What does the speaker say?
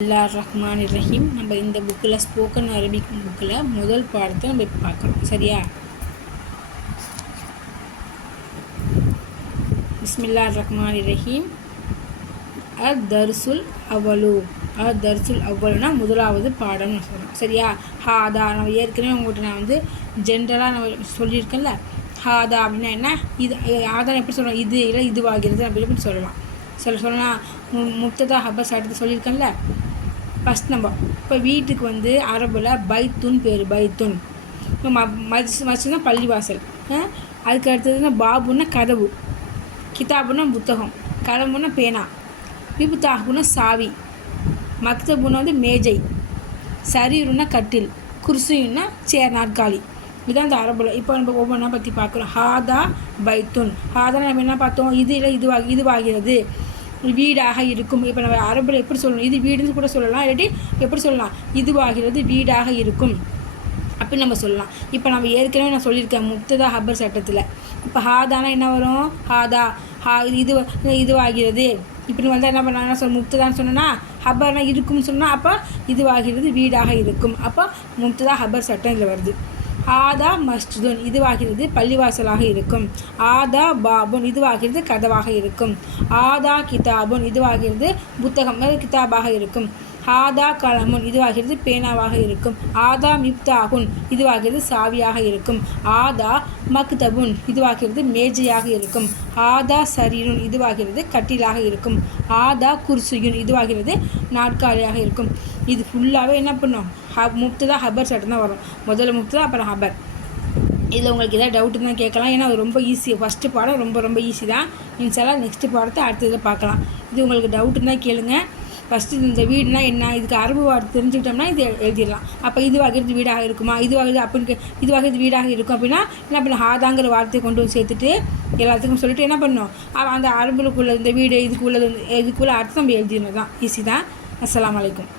பிஸ்மில்லாஹிர்ரஹ்மானிர்ரஹீம். நம்ம இந்த புக்கில் ஸ்போக்கன் அரபிக் புக்கில் முதல் பாடத்தை நம்ம இப்போ பார்க்குறோம். சரியா? பிஸ்மில்லாஹிர்ரஹ்மானிர்ரஹீம். தர்சுல் அவ்வளுனா முதலாவது பாடம்னு சொல்கிறோம். சரியா? ஹாதா நம்ம ஏற்கனவே உங்கள்கிட்ட நான் ஜென்ரலாக நம்ம சொல்லியிருக்கேன்ல. ஹாதா அப்படின்னா என்ன? இது ஆதா எப்படி சொல்கிறோம்? இது இல்லை இதுவாகிறது அப்படின்னு சொல்லலாம். சொல்லலாம். முப்ததா ஹபஸ் அடுத்து சொல்லியிருக்கேன்ல. ஃபஸ்ட் நம்ம இப்போ வீட்டுக்கு அரபில் பைத்துன் பேர். பைத்துன் இப்போ மஸ்ஜித்னா பள்ளிவாசல். அதுக்கு அடுத்ததுன்னா பாபுன்னா கதவு, கிதாபுன்னா புத்தகம், கலமுன்னா பேனா, விபுத்தாகுன்னா சாவி, மக்தபுன்னா மேஜை, சரீருன்னா கட்டில், குர்சின்னா சேர் நாற்காலி. இதுதான் இந்த அரபில். இப்போ நம்ம ஒவ்வொன்றா பற்றி பார்க்குறோம். ஹாதா பைத்துன். ஹாதா நம்ம என்ன பார்த்தோம்? இது இல்லை இதுவாகிறது, வீடாக இருக்கும். இப்போ நம்ம அரபில் எப்படி சொல்லணும்? இது வீடுன்னு கூட சொல்லலாம், இல்லாட்டி எப்படி சொல்லலாம்? இதுவாகிறது வீடாக இருக்கும் அப்படின்னு நம்ம சொல்லலாம். இப்போ நம்ம ஏற்கனவே நான் சொல்லியிருக்கேன் முப்ததா ஹபர் சட்டத்தில். இப்போ ஹாதானா என்ன வரும்? ஹாதா இதுவாகிறது. இப்படி என்ன பண்ணாங்க? முப்ததான்னு சொன்னோன்னா ஹபர்னா இருக்கும்னு சொன்னால் அப்போ இதுவாகிறது வீடாக இருக்கும். அப்போ முப்ததா ஹபர் சட்டம் இதில் வருது. ஆதா மஸ்ஜிதுன் இதுவாகிறது பள்ளிவாசலாக இருக்கும். ஆதா பாபுன் இதுவாகிறது கதவாக இருக்கும். ஆதா கிதாபுன் இதுவாகிறது புத்தகம் கிதாபாக இருக்கும். ஆதா கலமுன் இதுவாகிறது பேனாவாக இருக்கும். ஆதா மிப்தாகுன் இதுவாகிறது சாவியாக இருக்கும். ஆதா மக்தபுன் இதுவாகிறது மேஜையாக இருக்கும். ஆதா சரீருன் இதுவாகிறது கட்டிலாக இருக்கும். ஆதா குர்சியுன் இதுவாகிறது நாற்காலியாக இருக்கும். இது ஃபுல்லாகவே என்ன பண்ணும்? முப்ததா ஹபர் சட்டம் தான் வரும். முதல்ல முப்ததா அப்புறம் ஹபர். இதில் உங்களுக்கு எதாவது டவுட்டு தான் கேட்கலாம். ஏன்னா அது ரொம்ப ஈஸி. ஃபஸ்ட்டு பாடம் ரொம்ப ஈஸி தான். இன்ஷால்லா நெக்ஸ்ட்டு பாடத்தை அடுத்ததில் பார்க்கலாம். இது உங்களுக்கு டவுட்டுன்னா கேளுங்க. ஃபஸ்ட்டு இந்த வீடுனா என்ன, இதுக்கு அரபு வார்த்தை தெரிஞ்சுக்கிட்டோம்னா இது எழுதிடலாம். அப்போ இதுவாகிறது வீடாக இருக்குமா, இதுவாகிறது வீடாக இருக்கும் அப்படின்னா என்ன பண்ண ஹாதாங்கிற வார்த்தையை கொண்டு வந்து சேர்த்துட்டு எல்லாத்துக்கும் சொல்லிட்டு என்ன பண்ணோம்? அந்த அரபுக்குள்ளே இந்த வீடு இதுக்குள்ளே அர்த்தம் நம்ம எழுதிடணும் தான். ஈஸி தான். அஸ்ஸலாமு அலைக்கும்.